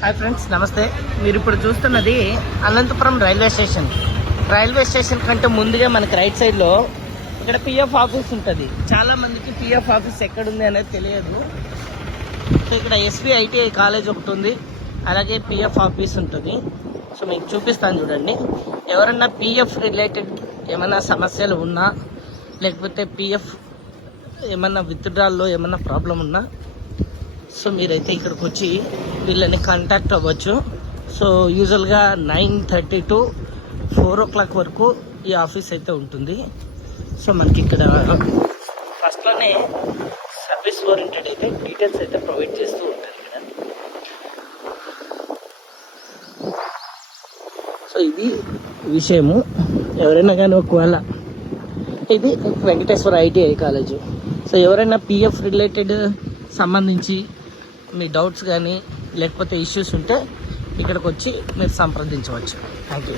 Hi friends, నమస్తే. మీరు ఇప్పుడు చూస్తున్నది అనంతపురం రైల్వే స్టేషన్ కంటే ముందుగా మనకి రైట్ సైడ్లో ఇక్కడ పిఎఫ్ ఆఫీస్ ఉంటుంది. చాలా మందికి పిఎఫ్ ఆఫీస్ ఎక్కడుంది అనేది తెలియదు. సో ఇక్కడ ఎస్వి ఐటీఐ కాలేజ్ ఒకటి ఉంది, అలాగే పిఎఫ్ ఆఫీస్ ఉంటుంది. సో మీకు చూపిస్తాను చూడండి. ఎవరన్నా పిఎఫ్ రిలేటెడ్ ఏమైనా సమస్యలు ఉన్నా, లేకపోతే పిఎఫ్ ఏమన్నా విత్డ్రాల్లో ఏమన్నా ప్రాబ్లం ఉన్నా, సో మీరైతే ఇక్కడికి వచ్చి వీళ్ళని కాంటాక్ట్ అవ్వచ్చు. సో యూజువల్గా 9:30 to 4 o'clock వరకు ఈ ఆఫీస్ అయితే ఉంటుంది. సో మనకి ఇక్కడ ఫస్ట్లోనే సర్వీస్ ఓరియంటెడ్ అయితే డీటెయిల్స్ అయితే ప్రొవైడ్ చేస్తూ ఉంటారు ఇక్కడ. సో ఇది విషయము. ఎవరైనా కానీ ఒకవేళ ఇది వెంకటేశ్వర ఐటీఐ కాలేజు. సో ఎవరైనా పిఎఫ్ రిలేటెడ్ సంబంధించి మీ డౌట్స్ కానీ లేకపోతే ఇష్యూస్ ఉంటే ఇక్కడికి వచ్చి మీరు సంప్రదించవచ్చు. Thank you.